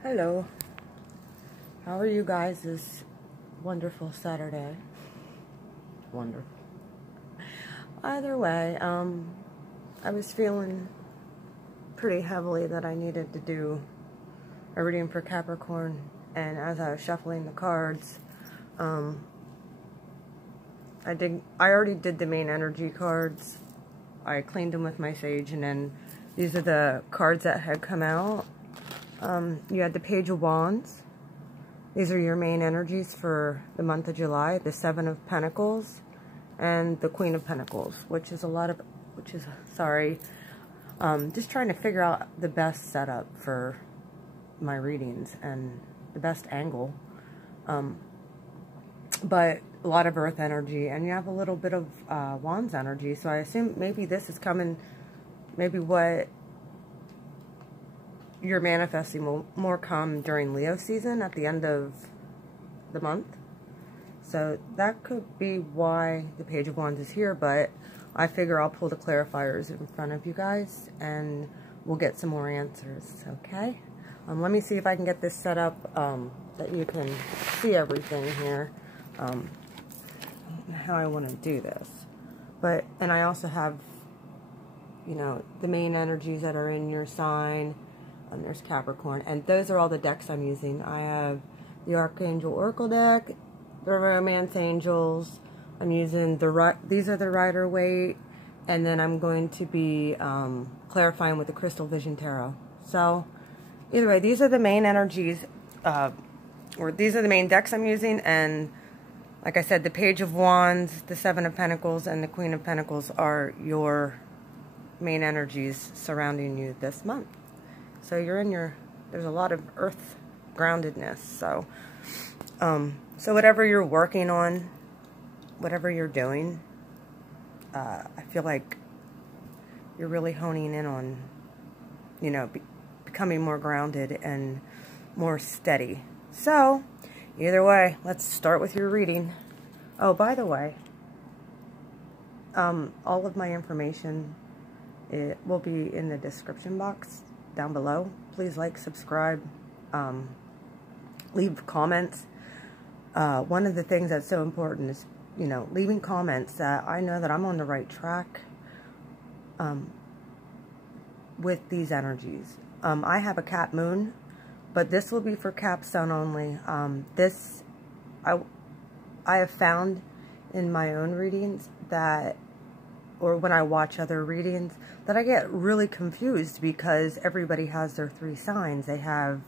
Hello. How are you guys this wonderful Saturday? Wonderful. Either way, I was feeling pretty heavily that I needed to do a reading for Capricorn, and as I was shuffling the cards, I already did the main energy cards. I cleaned them with my sage, and then these are the cards that had come out. You had the Page of Wands. These are your main energies for the month of July. The Seven of Pentacles and the Queen of Pentacles, just trying to figure out the best setup for my readings and the best angle. But a lot of earth energy, and you have a little bit of Wands energy, so I assume maybe this is coming, maybe what you're manifesting will more come during Leo season at the end of the month. So that could be why the Page of Wands is here, but I figure I'll pull the clarifiers in front of you guys and we'll get some more answers, okay? Let me see if I can get this set up that you can see everything here. How I want to do this. And I also have, the main energies that are in your sign. There's Capricorn, and those are all the decks I'm using. I have the Archangel Oracle deck, the Romance Angels. I'm using these are the Rider-Waite, and then I'm going to be clarifying with the Crystal Vision Tarot. So, either way, these are the main energies, or these are the main decks I'm using, and like I said, the Page of Wands, the Seven of Pentacles, and the Queen of Pentacles are your main energies surrounding you this month. So you're in there's a lot of earth groundedness. So, so whatever you're working on, whatever you're doing, I feel like you're really honing in on, becoming more grounded and more steady. So, either way, let's start with your reading. Oh, by the way, all of my information, it will be in the description box down below. Please like, subscribe, leave comments. One of the things that's so important is, leaving comments that I know that I'm on the right track with these energies. I have a Cap Moon, but this will be for Cap Sun only. I have found in my own readings that, or when I watch other readings, that I get really confused because everybody has their 3 signs. They have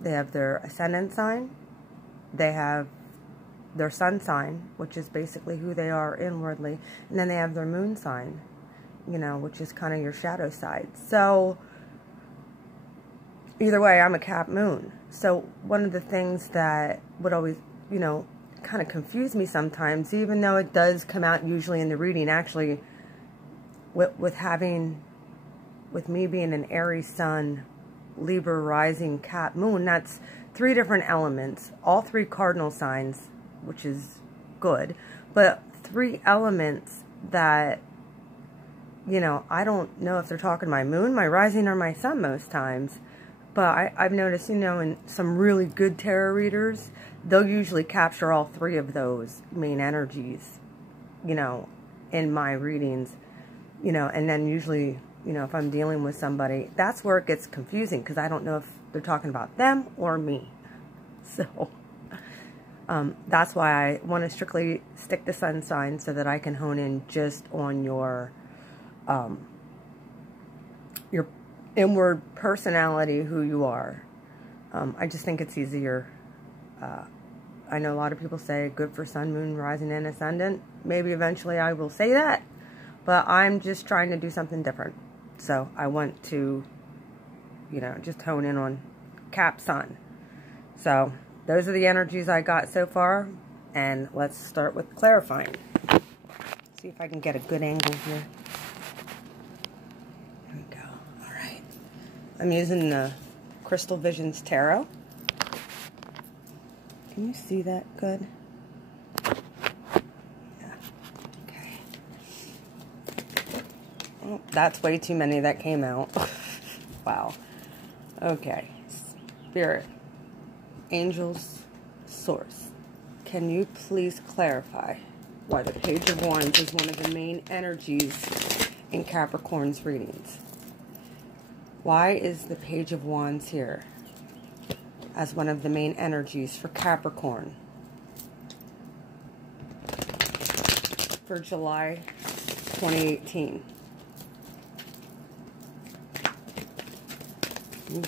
their ascendant sign, they have their sun sign, which is basically who they are inwardly, and then they have their moon sign, which is kind of your shadow side. So either way, I'm a Cap Moon. So one of the things that would always, kind of confuse me sometimes, even though it does come out usually in the reading, actually, with me being an Aries Sun, Libra rising, Cap Moon, that's 3 different elements, all 3 cardinal signs, which is good, but 3 elements that, I don't know if they're talking my moon, my rising, or my sun most times. But I've noticed, in some really good tarot readers, they'll usually capture all 3 of those main energies, in my readings, and then usually, if I'm dealing with somebody, that's where it gets confusing, because I don't know if they're talking about them or me. So, that's why I want to strictly stick to sun sign so that I can hone in just on your inward personality, who you are. I just think it's easier. I know a lot of people say good for sun, moon, rising, and ascendant. Maybe eventually I will say that, but I'm just trying to do something different. So I want to, just hone in on Cap Sun. So those are the energies I got so far, and let's start with clarifying. See if I can get a good angle here. There we go. All right. I'm using the Crystal Visions Tarot. Can you see that good? Yeah. Okay. Oh, that's way too many that came out. Wow. Okay. Spirit, angels, source. Can you please clarify why the Page of Wands is one of the main energies in Capricorn's readings? Why is the Page of Wands here as one of the main energies for Capricorn for July 2018?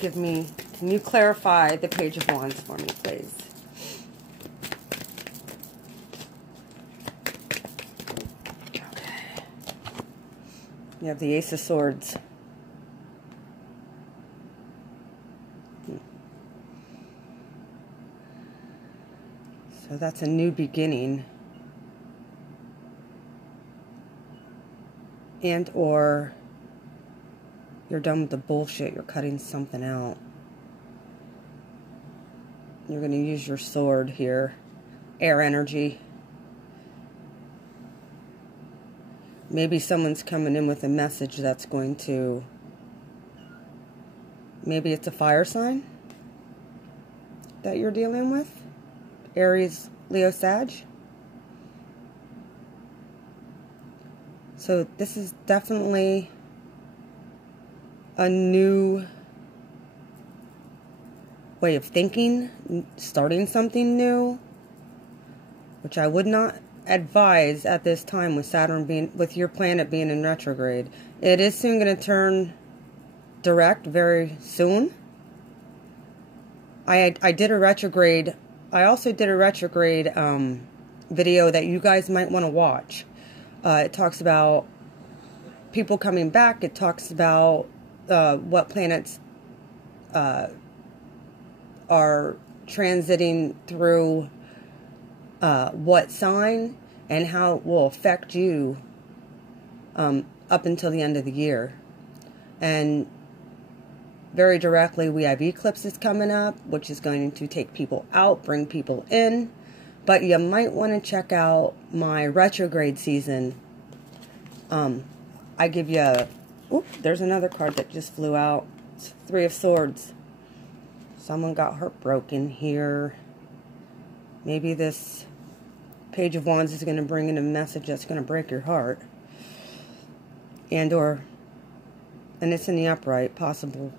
Can you clarify the Page of Wands for me, please? Okay. You have the Ace of Swords. So that's a new beginning. And or you're done with the bullshit. You're cutting something out. You're going to use your sword here. Air energy. Maybe someone's coming in with a message that's going to... Maybe it's a fire sign that you're dealing with. Aries, Leo, Sag. So this is definitely a new way of thinking, starting something new, which I would not advise at this time with Saturn being, with your planet being in retrograde. It is soon going to turn direct very soon. I did a retrograde. I also did a retrograde video that you guys might want to watch. It talks about people coming back. It talks about what planets are transiting through what sign and how it will affect you up until the end of the year. And very directly, we have eclipses coming up, which is going to take people out, bring people in. But you might want to check out my retrograde season. I give you a... Oop, there's another card that just flew out. It's Three of Swords. Someone got heartbroken here. Maybe this Page of Wands is going to bring in a message that's going to break your heart. And it's in the upright, possible.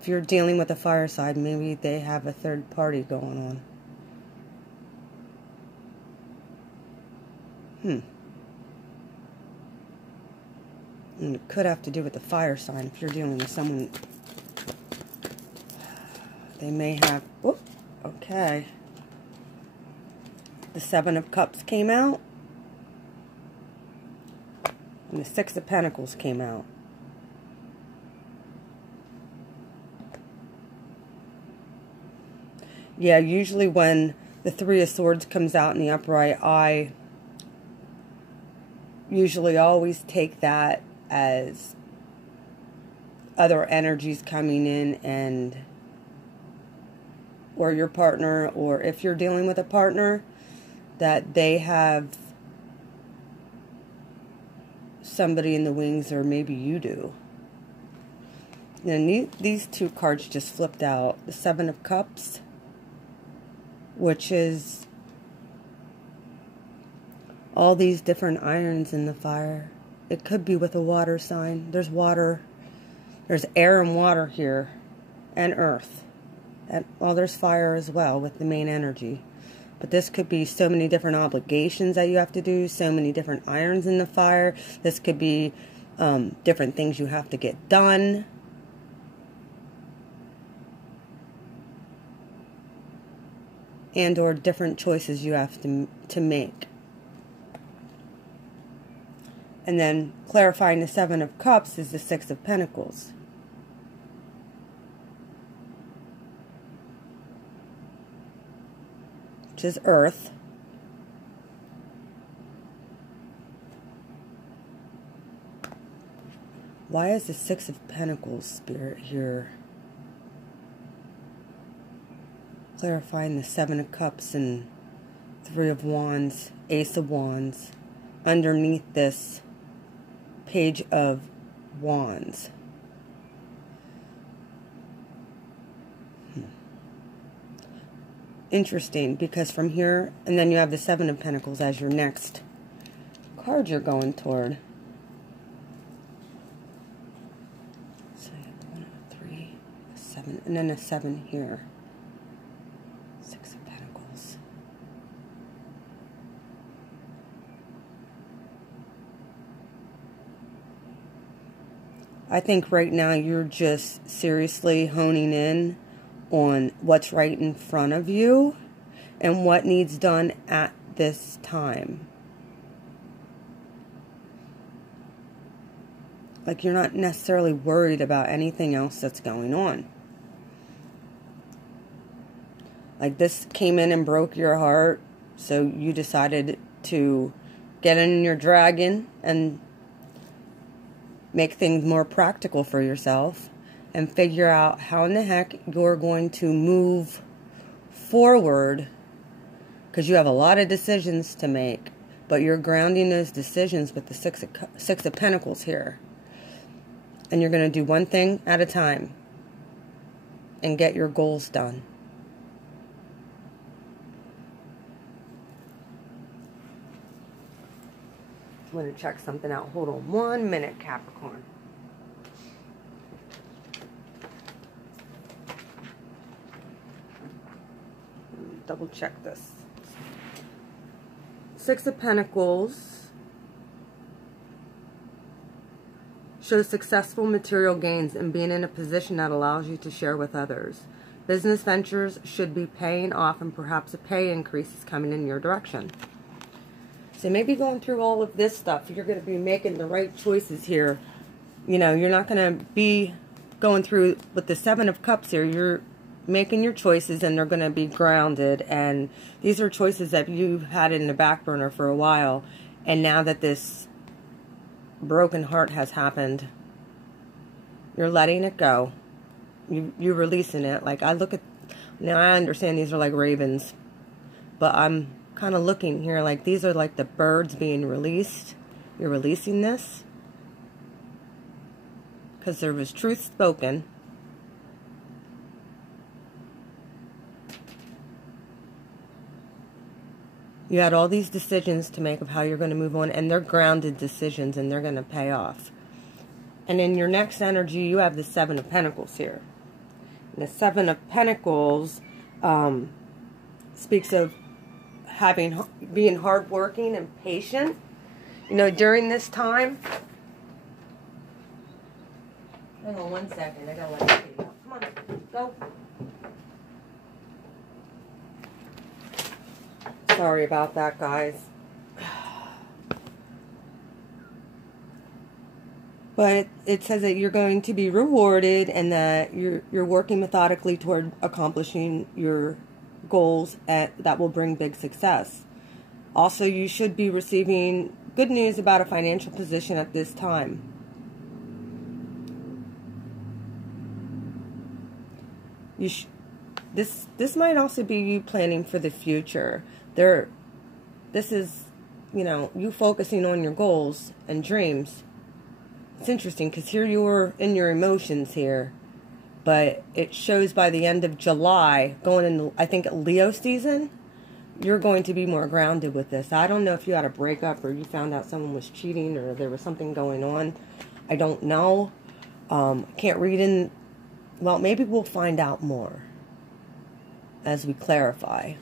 If you're dealing with a fire side, maybe they have a third party going on. And it could have to do with the fire sign. If you're dealing with someone, they may have... Whoop, okay. The Seven of Cups came out. And the Six of Pentacles came out. Yeah, usually when the Three of Swords comes out in the upright, I usually always take that as other energies coming in, and or your partner, or if you're dealing with a partner, that they have somebody in the wings, or maybe you do. And these two cards just flipped out. The Seven of Cups, which is all these different irons in the fire. It could be with a water sign. There's water. There's air and water here. And earth. And, well, there's fire as well with the main energy. But this could be so many different obligations that you have to do. So many different irons in the fire. This could be different things you have to get done. And or different choices you have to make. And then clarifying the Seven of Cups is the Six of Pentacles. Which is earth. Why is the Six of Pentacles, Spirit, here? Clarifying the Seven of Cups and Three of Wands, Ace of Wands, underneath this Page of Wands. interesting because from here, and then you have the Seven of Pentacles as your next card you're going toward. So you have 1, 3, 7, and then a 7 here. 6 of Pentacles. I think right now you're just seriously honing in on what's right in front of you and what needs done at this time. Like you're not necessarily worried about anything else that's going on. Like this came in and broke your heart, so you decided to get in your dragon and make things more practical for yourself and figure out how in the heck you're going to move forward, because you have a lot of decisions to make, but you're grounding those decisions with the Six of Pentacles here. And you're going to do one thing at a time and get your goals done. I'm going to check something out. Hold on 1 minute, Capricorn. Double check this. Six of Pentacles shows successful material gains and being in a position that allows you to share with others. Business ventures should be paying off, and perhaps a pay increase is coming in your direction. So maybe going through all of this stuff, you're going to be making the right choices here. You know, you're not going to be going through with the Seven of Cups here. You're making your choices and they're going to be grounded. And these are choices that you've had in the back burner for a while. And now that this broken heart has happened, you're letting it go. You're releasing it. Like I look at, now I understand these are like ravens, but I'm kind of looking here like these are like the birds being released. You're releasing this because there was truth spoken. You had all these decisions to make of how you're going to move on, and they're grounded decisions and they're going to pay off. And in your next energy, you have the Seven of Pentacles here. And the Seven of Pentacles speaks of being hardworking and patient. You know, during this time. Hang on 1 second. I gotta let this video out. Come on, go. Sorry about that, guys. But it says that you're going to be rewarded and that you're working methodically toward accomplishing your goals that will bring big success. Also, you should be receiving good news about a financial position at this time. This might also be you planning for the future. This is, you know, you focusing on your goals and dreams. It's interesting because here you were in your emotions here. But it shows by the end of July, going into, I think, Leo season, you're going to be more grounded with this. I don't know if you had a breakup or you found out someone was cheating or there was something going on. I don't know. Can't read in. Well, maybe we'll find out more as we clarify.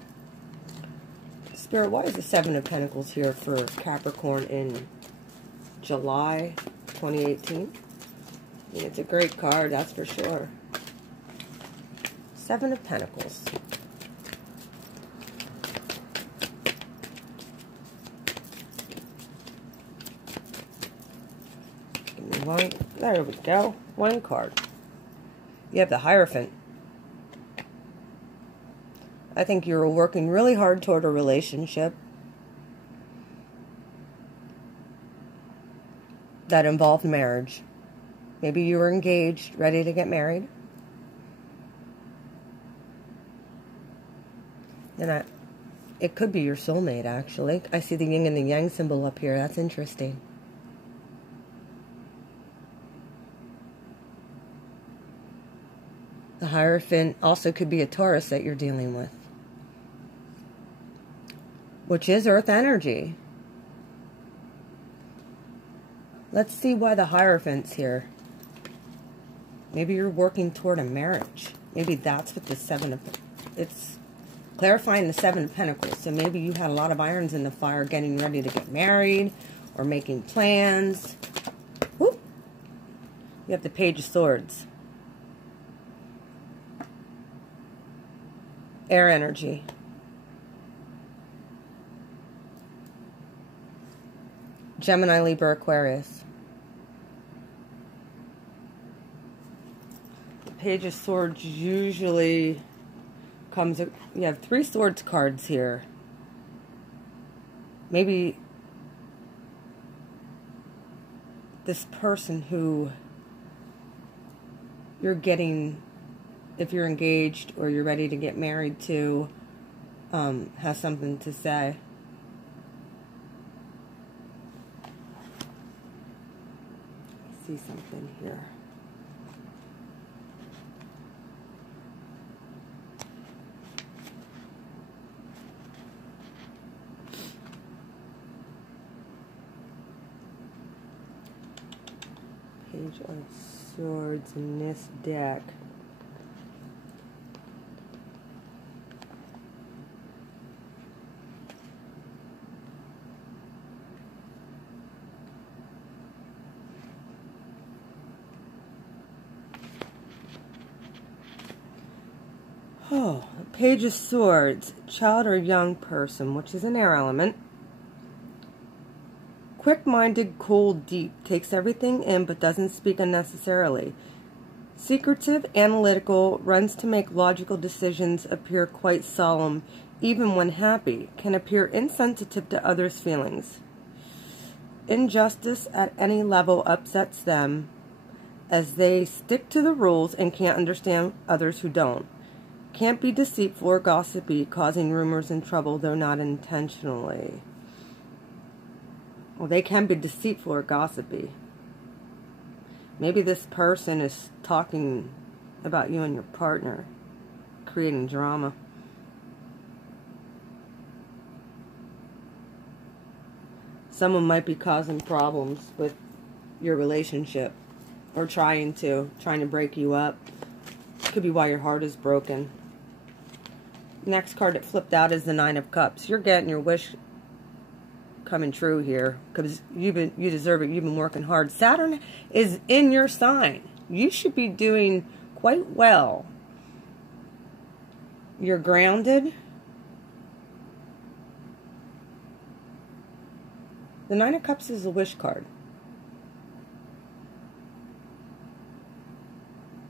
Spirit, why is the Seven of Pentacles here for Capricorn in July 2018? I mean, it's a great card, that's for sure. Seven of Pentacles. Give me one. There we go. One card. You have the Hierophant. I think you're working really hard toward a relationship that involved marriage. Maybe you were engaged, ready to get married. And it could be your soulmate, actually. I see the yin and the yang symbol up here. That's interesting. The Hierophant also could be a Taurus that you're dealing with. which is earth energy. Let's see why the Hierophant's here. Maybe you're working toward a marriage. Maybe that's what the it's clarifying the Seven of Pentacles. So maybe you had a lot of irons in the fire getting ready to get married or making plans. Whoop. You have the Page of Swords. Air energy. Gemini, Libra, Aquarius. The Page of Swords usually comes... You have 3 Swords cards here. Maybe this person who you're getting, if you're engaged or you're ready to get married to, has something to say. See something here. Page of Swords in this deck. Oh, Page of Swords, child or young person, which is an air element. Quick-minded, cold, deep, takes everything in but doesn't speak unnecessarily. Secretive, analytical, runs to make logical decisions, appear quite solemn, even when happy, can appear insensitive to others' feelings. Injustice at any level upsets them, as they stick to the rules and can't understand others who don't. Can't be deceitful or gossipy, causing rumors and trouble, though not intentionally. Well, they can be deceitful or gossipy. Maybe this person is talking about you and your partner, creating drama. Someone might be causing problems with your relationship, or trying to break you up. Could be why your heart is broken. Next card that flipped out is the Nine of Cups. You're getting your wish coming true here, because you deserve it. You've been working hard. Saturn is in your sign. You should be doing quite well. You're grounded. The Nine of Cups is a wish card.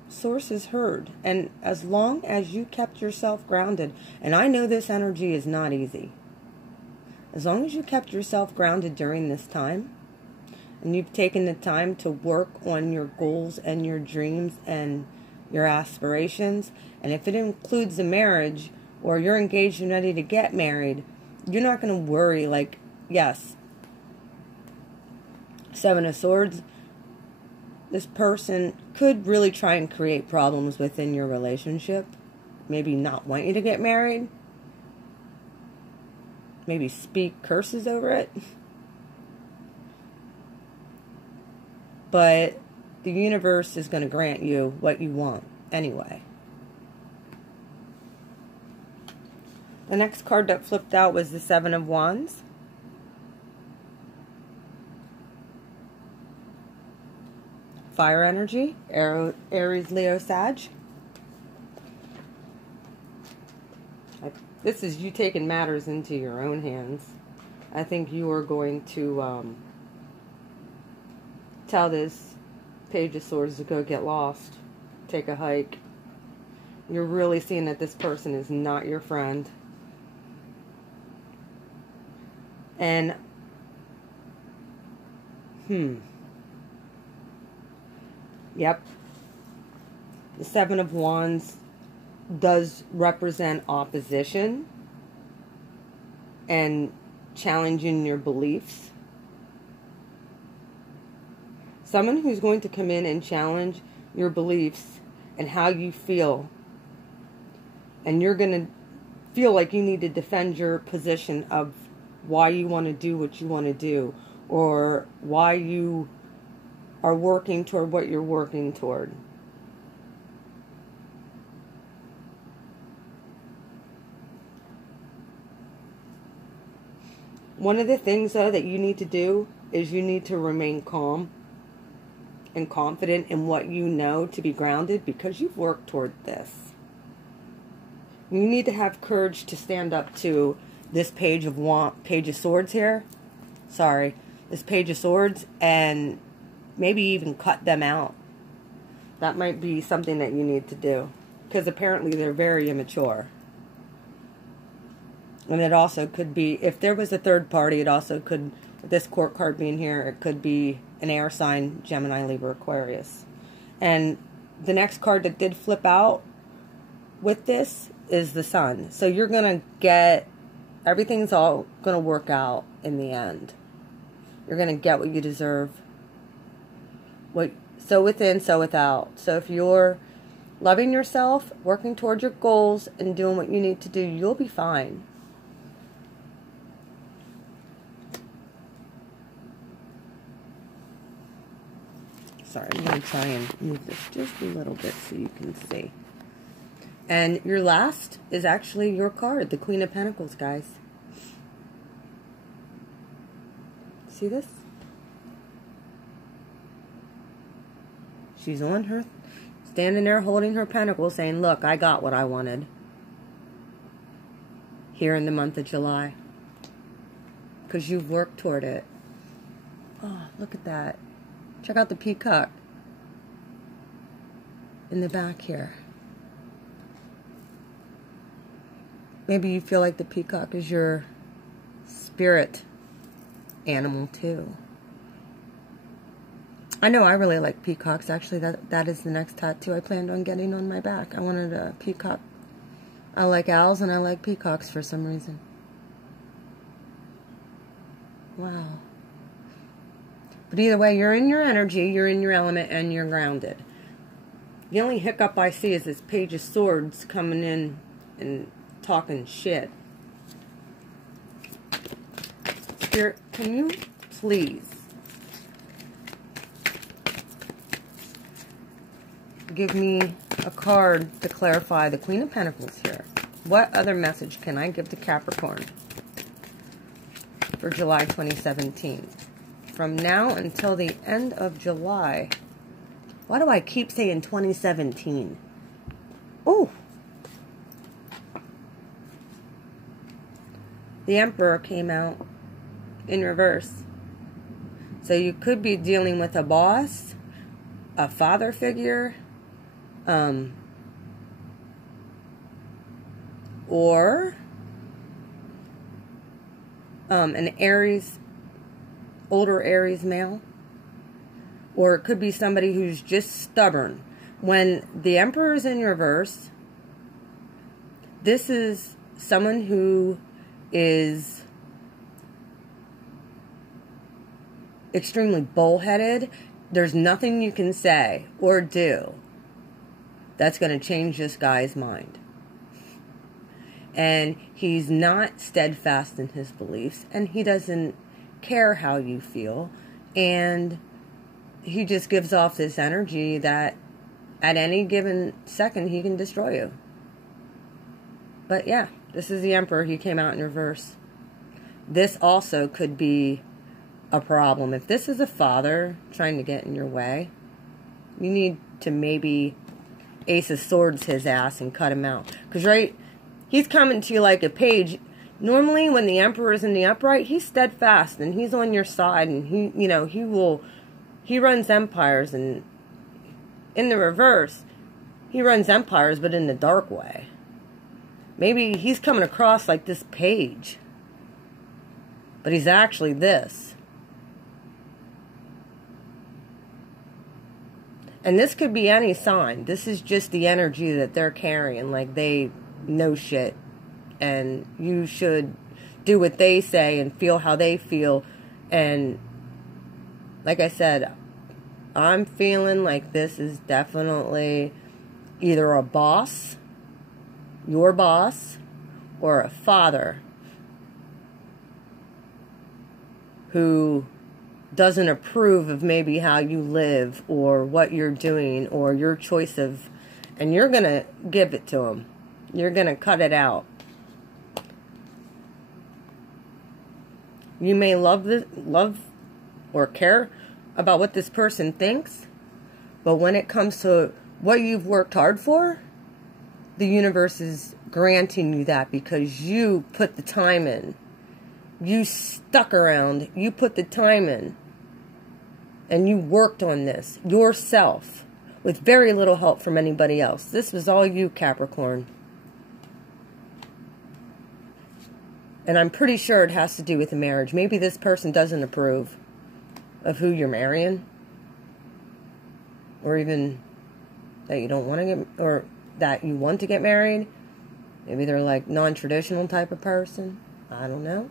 Source is heard, and as long as you kept yourself grounded, and I know this energy is not easy, as long as you kept yourself grounded during this time, and you've taken the time to work on your goals and your dreams and your aspirations, and if it includes a marriage, or you're engaged and ready to get married, you're not going to worry. Like, yes, Seven of Swords, this person could really try and create problems within your relationship. Maybe not want you to get married. Maybe speak curses over it. But the universe is going to grant you what you want anyway. The next card that flipped out was the Seven of Wands. Fire energy, Aries, Leo, Sag. This is you taking matters into your own hands. I think you are going to tell this Page of Swords to go get lost, take a hike. You're really seeing that this person is not your friend. And, yep. The Seven of Wands does represent opposition and challenging your beliefs. Someone who's going to come in and challenge your beliefs and how you feel. And you're going to feel like you need to defend your position of why you want to do what you want to do, or why you are working toward what you're working toward. One of the things, though, that you need to do is you need to remain calm and confident in what you know to be grounded, because you've worked toward this. You need to have courage to stand up to this Page of Swords here. Sorry. This Page of Swords, and maybe even cut them out. That might be something that you need to do, because apparently they're very immature. And it also could be, if there was a third party, it also could, this Court card being here, it could be an air sign, Gemini, Libra, Aquarius. And the next card that did flip out with this is the Sun. So you're going to get, everything's all going to work out in the end. You're going to get what you deserve. So within, so without. So if you're loving yourself, working towards your goals, and doing what you need to do, you'll be fine. Sorry, I'm going to try and move this just a little bit so you can see. And your last is actually your card, the Queen of Pentacles, guys. See this? She's on her, standing there holding her pentacle, saying, look, I got what I wanted here in the month of July. Because you've worked toward it. Oh, look at that. Check out the peacock in the back here. Maybe you feel like the peacock is your spirit animal too. I know I really like peacocks. Actually, that is the next tattoo I planned on getting on my back. I wanted a peacock. I like owls and I like peacocks for some reason. Wow. But either way, you're in your energy, you're in your element, and you're grounded. The only hiccup I see is this Page of Swords coming in and talking shit. Spirit, can you please give me a card to clarify the Queen of Pentacles here? What other message can I give to Capricorn for July 2017? From now until the end of July. Why do I keep saying 2017? Oh! The Emperor came out in reverse. So you could be dealing with a boss, a father figure, or an Aries, older Aries male. Or it could be somebody who's just stubborn. When the Emperor is in reverse, this is someone who is extremely bullheaded. There's nothing you can say or do that's going to change this guy's mind. And he's not steadfast in his beliefs, and he doesn't care how you feel, and he just gives off this energy that at any given second he can destroy you. But yeah, this is the Emperor. He came out in reverse. This also could be a problem. If this is a father trying to get in your way, you need to maybe Ace of Swords his ass and cut him out. Because right, he's coming to you like a page. Normally when the Emperor is in the upright, he's steadfast and he's on your side, and he runs empires, and in the reverse, he runs empires, but in the dark way. Maybe he's coming across like this page, but he's actually this. And this could be any sign. This is just the energy that they're carrying, like they know shit, and you should do what they say and feel how they feel. And like I said, I'm feeling like this is definitely either a boss, your boss, or a father who doesn't approve of maybe how you live or what you're doing or your choice of, and you're going to give it to them. You're going to cut it out. You may love or care about what this person thinks, but when it comes to what you've worked hard for, the universe is granting you that because you put the time in. You stuck around. You put the time in. And you worked on this yourself with very little help from anybody else. This was all you, Capricorn. And I'm pretty sure it has to do with a marriage. Maybe this person doesn't approve of who you're marrying. Or even that you don't want to get, or that you want to get married. Maybe they're like non-traditional type of person. I don't know.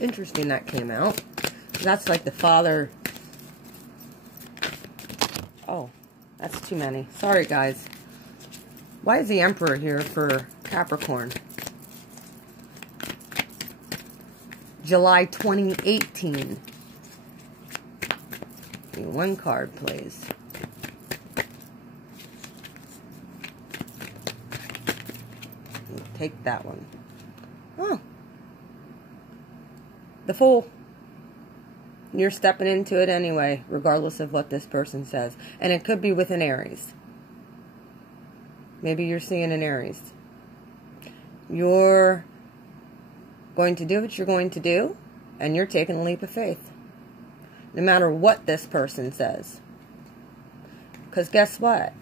Interesting that came out. That's like the father. Oh, that's too many. Sorry, guys. Why is the Emperor here for Capricorn? July 2018. One card, please. Take that one. Oh. The Fool. You're stepping into it anyway, regardless of what this person says. And it could be with an Aries. Maybe you're seeing an Aries. You're going to do what you're going to do, and you're taking a leap of faith. No matter what this person says. Because guess what?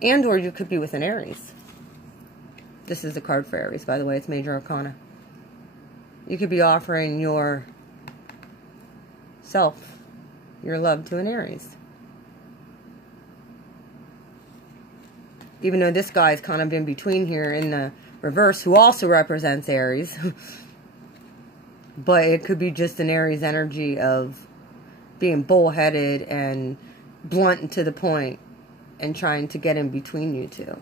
And or you could be with an Aries. This is the card for Aries, by the way. It's Major Arcana. You could be offering your self, your love to an Aries. Even though this guy's kind of in between here in the reverse, who also represents Aries. But it could be just an Aries energy of being bullheaded and blunt and to the point and trying to get in between you two.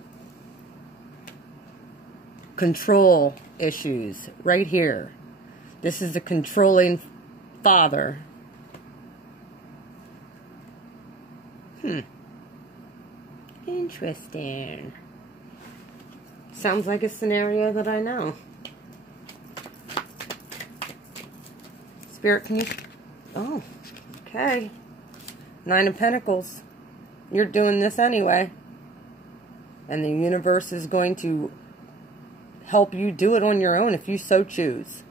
Control issues right here. This is the controlling father. Interesting. Sounds like a scenario that I know. Spirit, can you... Oh, okay. 9 of Pentacles. You're doing this anyway. And the universe is going to help you do it on your own if you so choose.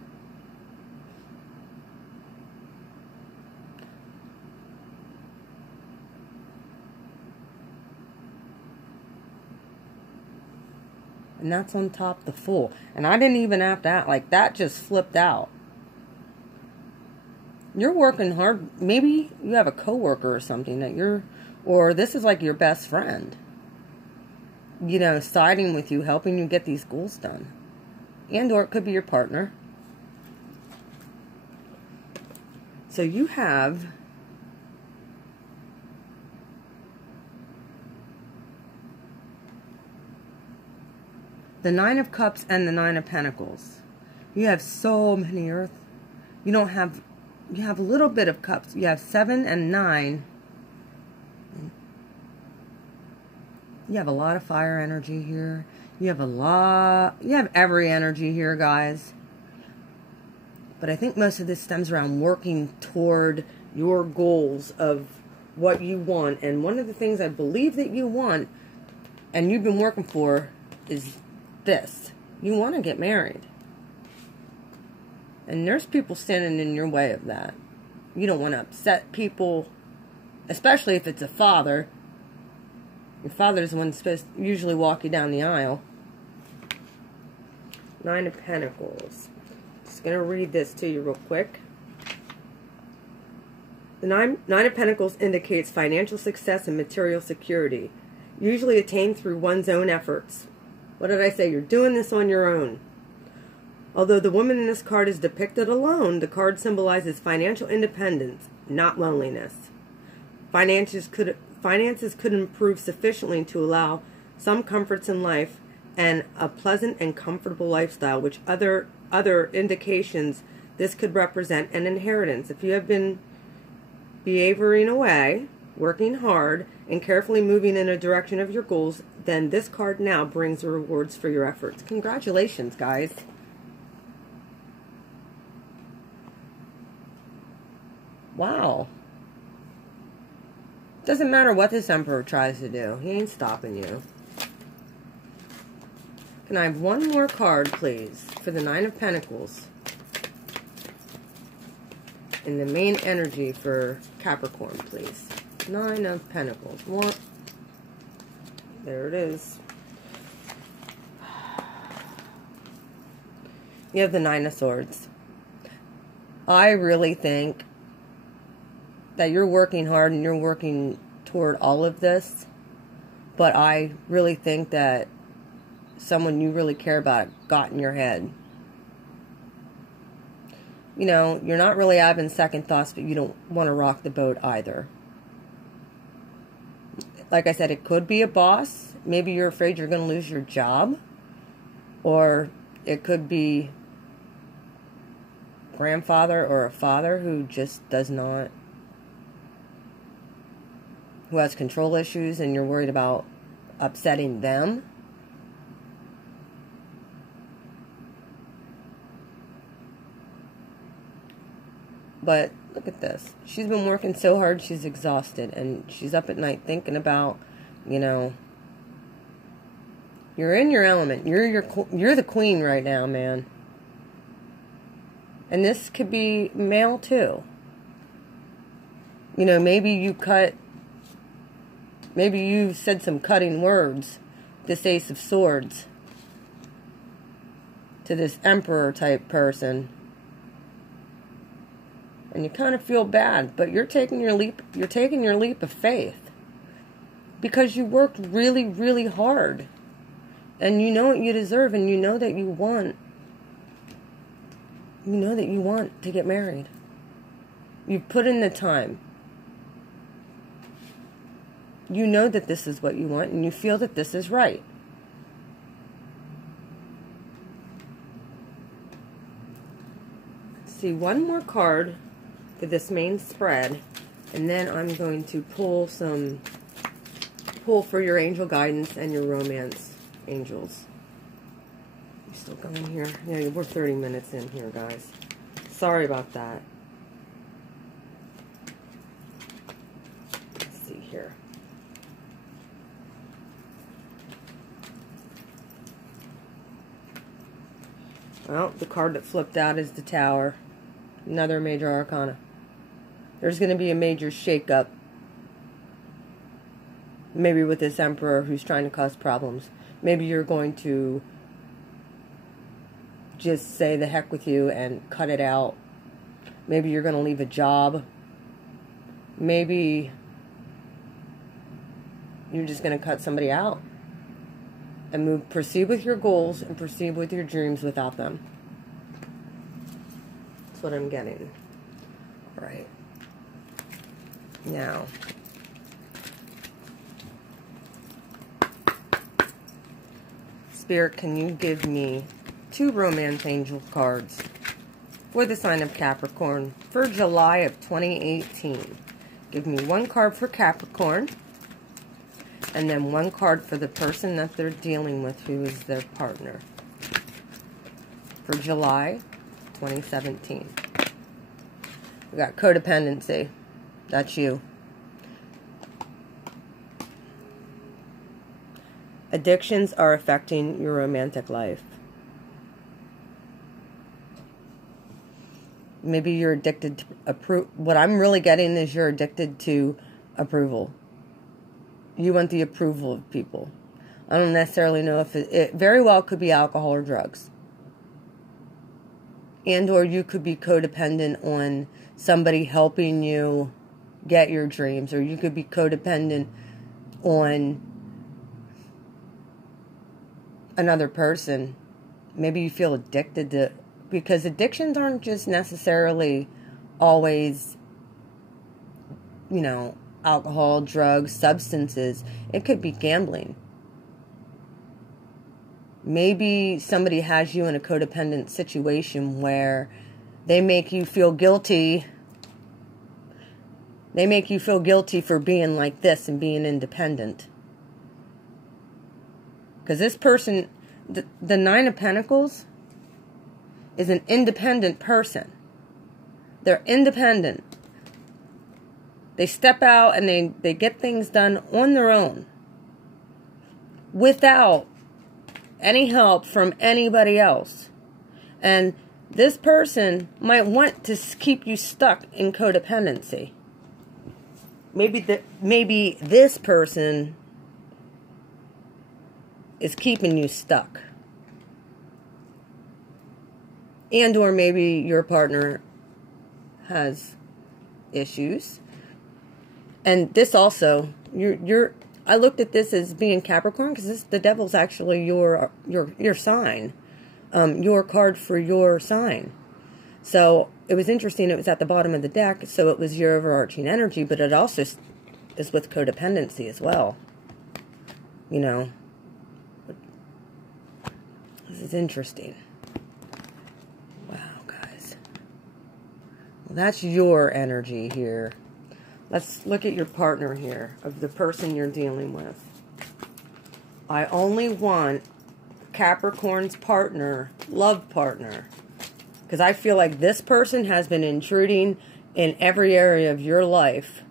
And that's on top the Fool. And I didn't even have to act like that, just flipped out. You're working hard. Maybe you have a coworker or something that you're, or this is like your best friend. You know, siding with you, helping you get these goals done. And or it could be your partner. So you have the 9 of Cups and the 9 of Pentacles. You have so many Earth. You don't have, you have a little bit of Cups. You have 7 and 9. You have a lot of fire energy here. You have every energy here, guys. But I think most of this stems around working toward your goals of what you want. And one of the things I believe that you want, and you've been working for, is this. You want to get married. And there's people standing in your way of that. You don't want to upset people, especially if it's a father. Your father's the one that's supposed to usually walk you down the aisle. 9 of Pentacles. Just going to read this to you real quick. The nine of Pentacles indicates financial success and material security, usually attained through one's own efforts. What did I say? You're doing this on your own. Although the woman in this card is depicted alone, the card symbolizes financial independence, not loneliness. Finances could improve sufficiently to allow some comforts in life and a pleasant and comfortable lifestyle, which other indications This could represent an inheritance. If you have been behaving away, working hard, and carefully moving in a direction of your goals, then this card now brings the rewards for your efforts. Congratulations, guys. Wow. Doesn't matter what this Emperor tries to do. He ain't stopping you. Can I have one more card, please, for the Nine of Pentacles? And the main energy for Capricorn, please. Nine of Pentacles. One. There it is. You have the Nine of Swords. I really think that you're working hard and you're working toward all of this. But I really think that someone you really care about got in your head. You know, you're not really having second thoughts, but you don't want to rock the boat either. Like I said, it could be a boss. Maybe you're afraid you're going to lose your job. Or it could be grandfather or a father who just does not, who has control issues and you're worried about upsetting them. But look at this. She's been working so hard, she's exhausted. And she's up at night thinking about, you know, you're in your element. You're the queen right now, man. And this could be male, too. You know, maybe you said some cutting words, this Ace of Swords, to this Emperor type person. And you kind of feel bad, but you're taking your leap of faith. Because you worked really, really hard. And you know what you deserve, and you know that you want to get married. You put in the time. You know that this is what you want, and you feel that this is right. Let's see, one more card for this main spread, and then I'm going to pull for your angel guidance and your romance angels. You still going here? Yeah, we're 30 minutes in here, guys. Sorry about that. Let's see here. Well, the card that flipped out is the Tower. Another major arcana. There's going to be a major shakeup. Maybe with this Emperor who's trying to cause problems. Maybe you're going to just say the heck with you and cut it out. Maybe you're going to leave a job. Maybe you're just going to cut somebody out. And proceed with your goals and proceed with your dreams without them. That's what I'm getting. All right. Now, Spirit, can you give me 2 romance angel cards for the sign of Capricorn for July of 2018? Give me 1 card for Capricorn, and then 1 card for the person that they're dealing with, who is their partner, for July 2017. We got codependency. That's you. Addictions are affecting your romantic life. Maybe you're addicted to what I'm really getting is you're addicted to approval. You want the approval of people. I don't necessarily know if it very well could be alcohol or drugs. And or you could be codependent on somebody helping you get your dreams, or you could be codependent on another person. Maybe you feel addicted to, because addictions aren't just necessarily always, you know, alcohol, drugs, substances. It could be gambling. Maybe somebody has you in a codependent situation where They make you feel guilty. They make you feel guilty for being like this and being independent. Because this person, the Nine of Pentacles, is an independent person. They're independent. They step out and they get things done on their own, without any help from anybody else. And this person might want to keep you stuck in codependency. Maybe this person is keeping you stuck. And or maybe your partner has issues. And this also, I looked at this as being Capricorn, because the devil's actually your sign, your card for your sign. So it was interesting. It was at the bottom of the deck, so it was your overarching energy, but it also is with codependency as well. You know, this is interesting. Wow, guys. Well, that's your energy here. Let's look at your partner here, of the person you're dealing with. I only want Capricorn's partner, love partner. Because I feel like this person has been intruding in every area of your life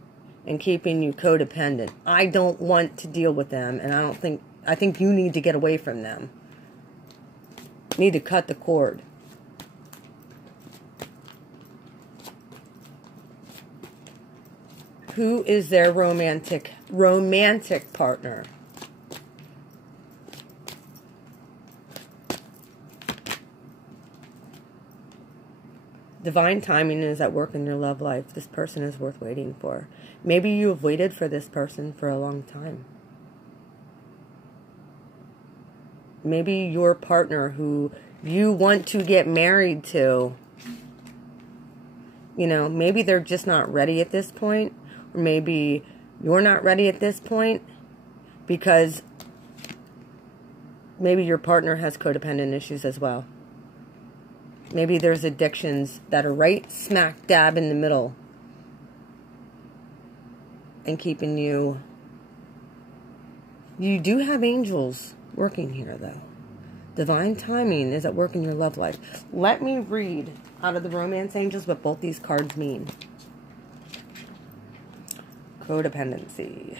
and keeping you codependent. I don't want to deal with them, and I think you need to get away from them. You need to cut the cord. Who is their romantic partner? Divine timing is at work in your love life. This person is worth waiting for. Maybe you have waited for this person for a long time. Maybe your partner who you want to get married to, you know, maybe they're just not ready at this point. Or maybe you're not ready at this point because maybe your partner has codependent issues as well. Maybe there's addictions that are right smack dab in the middle and keeping you. You do have angels working here, though. Divine timing is at work in your love life. Let me read out of the romance angels what both these cards mean. Codependency.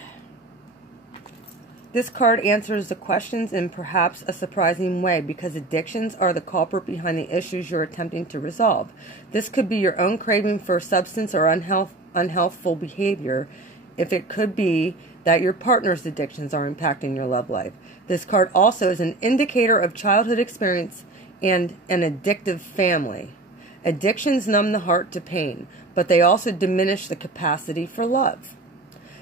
This card answers the questions in perhaps a surprising way, because addictions are the culprit behind the issues you're attempting to resolve. This could be your own craving for substance or unhealthful behavior. If it could be that your partner's addictions are impacting your love life. This card also is an indicator of childhood experience and an addictive family. Addictions numb the heart to pain, but they also diminish the capacity for love.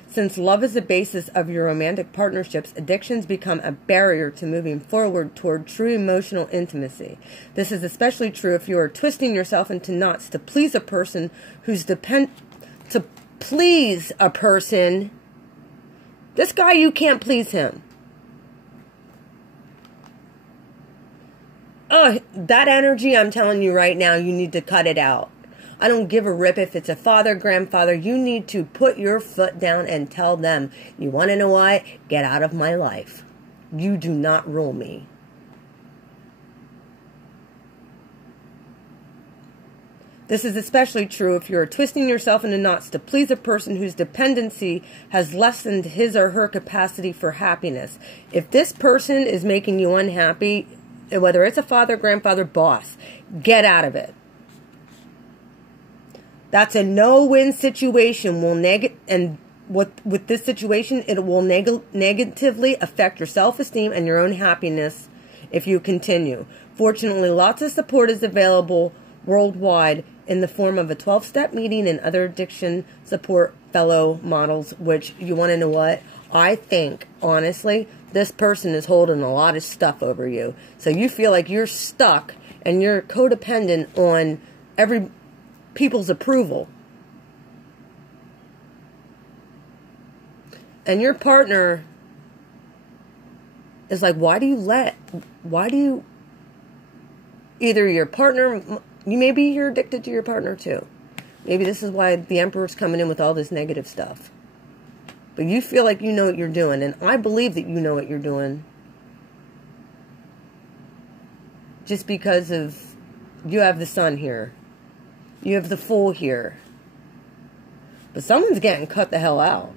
Since love is the basis of your romantic partnerships, addictions become a barrier to moving forward toward true emotional intimacy. This is especially true if you are twisting yourself into knots to please a person who's to please a person. This guy, you can't please him. Oh, that energy, I'm telling you right now, you need to cut it out. I don't give a rip if it's a father, grandfather. You need to put your foot down and tell them, you want to know why? Get out of my life. You do not rule me. This is especially true if you're twisting yourself into knots to please a person whose dependency has lessened his or her capacity for happiness. If this person is making you unhappy, whether it's a father, grandfather, boss, get out of it. That's a no-win situation. With this situation, it will negatively affect your self-esteem and your own happiness if you continue. Fortunately, lots of support is available worldwide in the form of a 12-step meeting and other addiction support fellow models, which, you want to know what? I think, honestly, this person is holding a lot of stuff over you. So you feel like you're stuck and you're codependent on people's approval. And your partner is like, either your partner maybe you're addicted to your partner too. Maybe this is why the Emperor's coming in with all this negative stuff. But you feel like you know what you're doing. And I believe that you know what you're doing. Just because of, you have the Sun here. You have the Fool here. But someone's getting cut the hell out.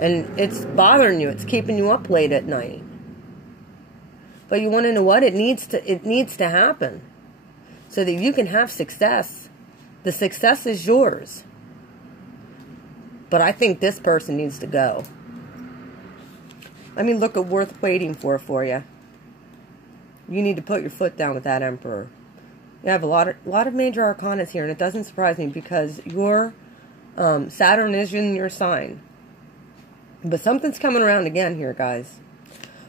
And it's bothering you. It's keeping you up late at night. But you want to know what? It needs to happen. So that you can have success. The success is yours. But I think this person needs to go. Let me look at worth waiting for you. You need to put your foot down with that Emperor. You have a lot of major arcanas here, and it doesn't surprise me because your Saturn is in your sign. But something's coming around again here, guys.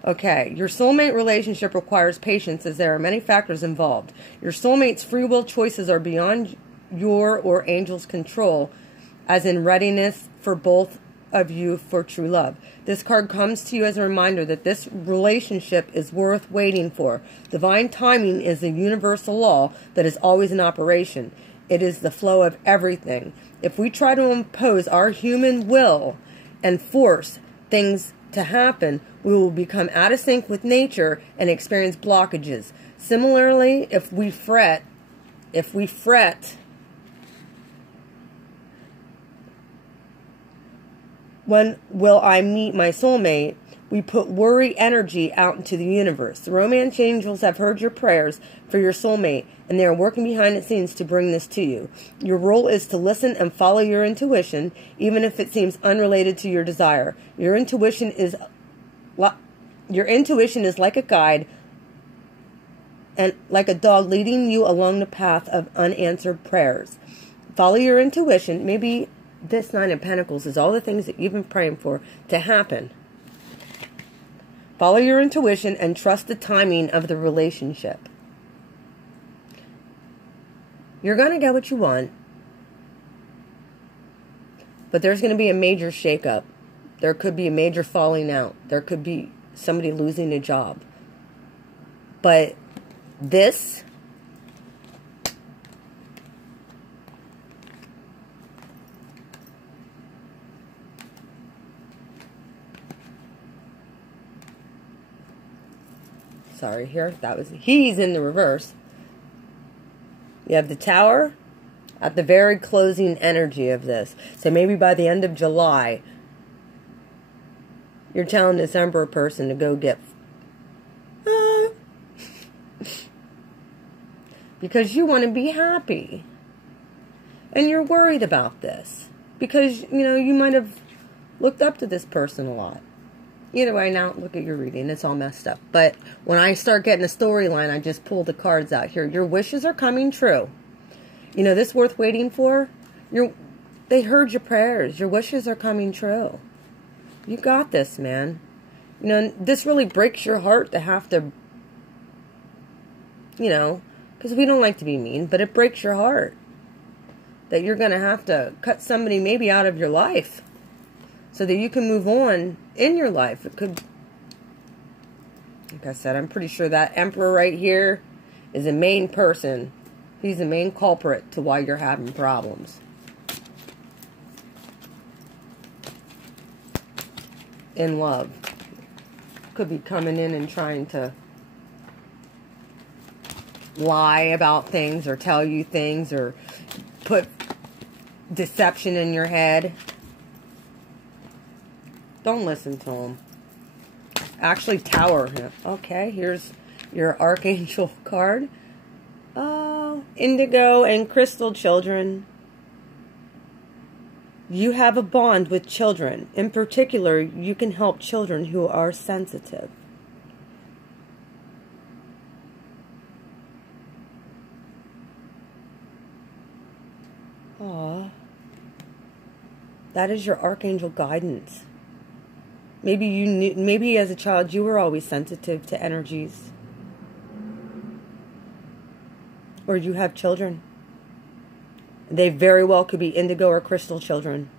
Okay, your soulmate relationship requires patience as there are many factors involved. Your soulmate's free will choices are beyond your or angel's control, as in readiness for both of you for true love. This card comes to you as a reminder that this relationship is worth waiting for. Divine timing is a universal law that is always in operation. It is the flow of everything. If we try to impose our human will and force things to happen, we will become out of sync with nature and experience blockages. Similarly, if we fret, when will I meet my soulmate, we put worry energy out into the universe. The romance angels have heard your prayers for your soulmate, and they are working behind the scenes to bring this to you. Your role is to listen and follow your intuition, even if it seems unrelated to your desire. Your intuition is like a guide and like a dog leading you along the path of unanswered prayers. Follow your intuition. Maybe this Nine of Pentacles is all the things that you've been praying for to happen. Follow your intuition and trust the timing of the relationship. You're going to get what you want. But there's going to be a major shakeup. There could be a major falling out. There could be somebody losing a job. But this... Sorry, here, he's in the reverse. You have the Tower at the very closing energy of this. So maybe by the end of July, you're telling this Emperor person to go get... because you want to be happy. And you're worried about this. Because, you know, you might have looked up to this person a lot. Either way, now look at your reading. It's all messed up. But when I start getting a storyline, I just pull the cards out here. Your wishes are coming true. You know, this worth waiting for? They heard your prayers. Your wishes are coming true. You got this, man. You know, this really breaks your heart to have to, you know, because we don't like to be mean, but it breaks your heart that you're going to have to cut somebody maybe out of your life so that you can move on in your life. It could, like I said, I'm pretty sure that Emperor right here is a main person. He's the main culprit to why you're having problems. In love. Could be coming in and trying to lie about things or tell you things or put deception in your head. Don't listen to him. Actually, Tower him. Okay, here's your Archangel card. Indigo and Crystal children. You have a bond with children. In particular, you can help children who are sensitive. Aww. That is your Archangel guidance. Maybe you knew, maybe as a child you were always sensitive to energies. Or you have children. They very well could be indigo or crystal children.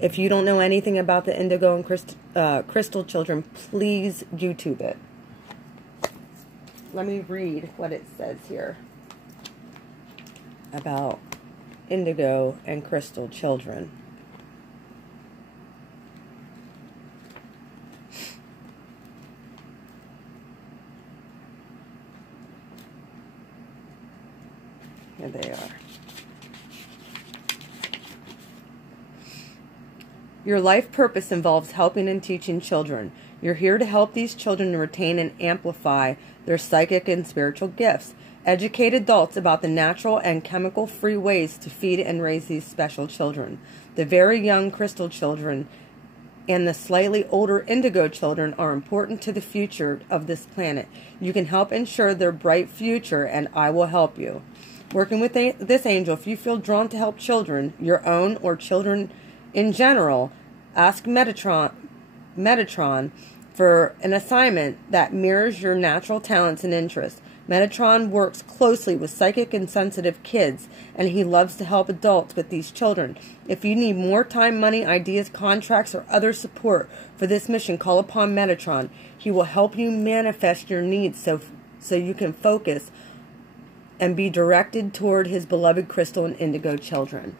If you don't know anything about the indigo and crystal children, please YouTube it. let me read what it says here about indigo and crystal children. Here they are. Your life purpose involves helping and teaching children. You're here to help these children to retain and amplify their psychic and spiritual gifts. Educate adults about the natural and chemical-free ways to feed and raise these special children. The very young crystal children and the slightly older indigo children are important to the future of this planet. You can help ensure their bright future, and I will help you. Working with this angel, if you feel drawn to help children, your own or children in general, ask Metatron for an assignment that mirrors your natural talents and interests. Metatron works closely with psychic and sensitive kids, and he loves to help adults with these children. If you need more time, money, ideas, contracts, or other support for this mission, call upon Metatron. He will help you manifest your needs so you can focus and be directed toward his beloved crystal and indigo children.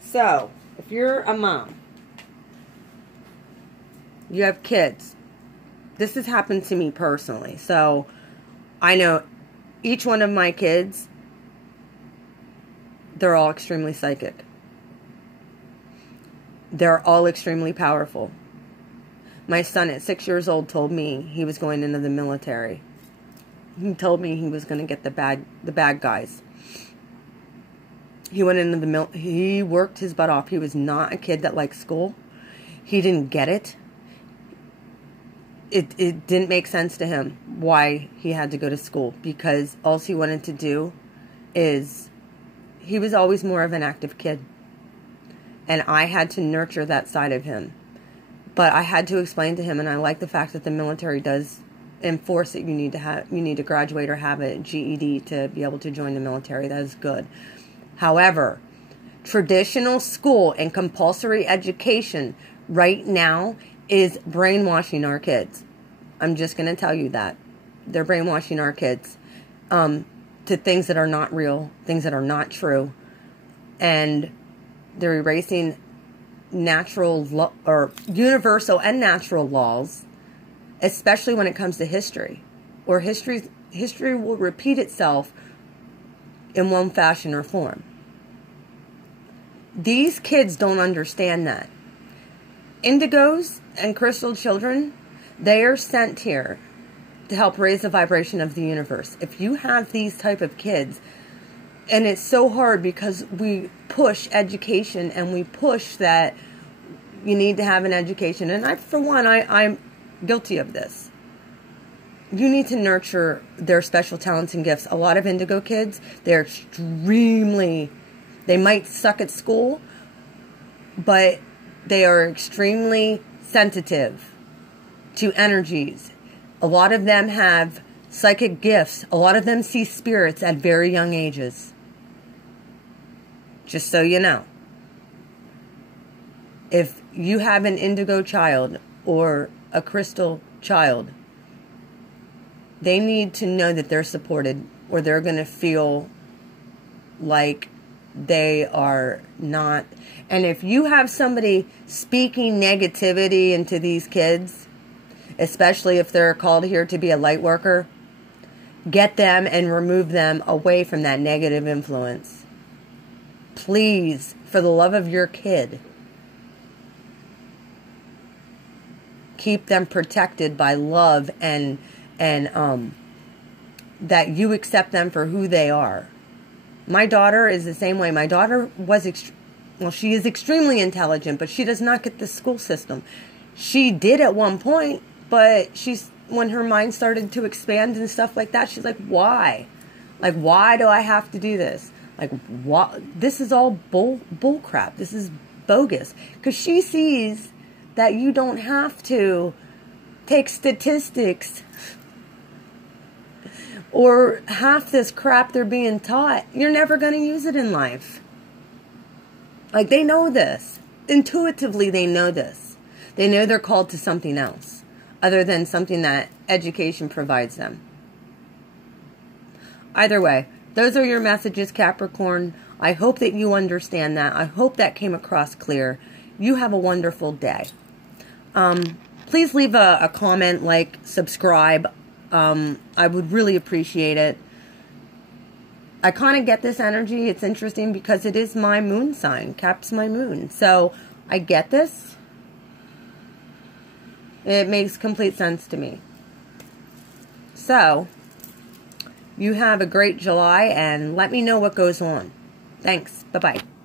So, if you're a mom, you have kids. This has happened to me personally. So, I know each one of my kids, they're all extremely psychic. They're all extremely powerful. My son at 6 years old told me he was going into the military. He told me he was going to get the bad guys. He went into the he worked his butt off. He was not a kid that liked school. He didn't get it. It didn't make sense to him why he had to go to school, because all he wanted to do is, he was always more of an active kid. And I had to nurture that side of him. But I had to explain to him, and I like the fact that the military does enforce that you need to graduate or have a GED to be able to join the military. That is good. However, traditional school and compulsory education right now is brainwashing our kids. I'm just going to tell you that. They're brainwashing our kids to things that are not real, things that are not true. And they're erasing natural or universal and natural laws, especially when it comes to history. Or history will repeat itself in one fashion or form. These kids don't understand that. Indigos and crystal children, they are sent here to help raise the vibration of the universe. If you have these type of kids, and it's so hard because we push education and we push that you need to have an education. And I'm guilty of this. You need to nurture their special talents and gifts. A lot of indigo kids, they might suck at school, but they are extremely sensitive to energies. A lot of them have psychic gifts. A lot of them see spirits at very young ages. Just so you know. If you have an indigo child or a crystal child, they need to know that they're supported, or they're going to feel like they are not. And if you have somebody speaking negativity into these kids, especially if they're called here to be a light worker, get them and remove them away from that negative influence. Please, for the love of your kid, keep them protected by love and that you accept them for who they are. My daughter is the same way. My daughter was, she is extremely intelligent, but she does not get the school system. She did at one point, but when her mind started to expand and stuff like that, she's like, why? Like, why do I have to do this? Like, what? This is all bull crap. This is bogus. Because she sees that you don't have to take statistics or half this crap they're being taught. You're never going to use it in life. Like, they know this. Intuitively, they know this. They know they're called to something else other than something that education provides them. either way, those are your messages, Capricorn. I hope that you understand that. I hope that came across clear. You have a wonderful day. Please leave a comment, like, subscribe. I would really appreciate it. I kind of get this energy. It's interesting because it is my moon sign. Cap's my moon. So I get this. It makes complete sense to me. So, you have a great July, and let me know what goes on. Thanks. Bye-bye.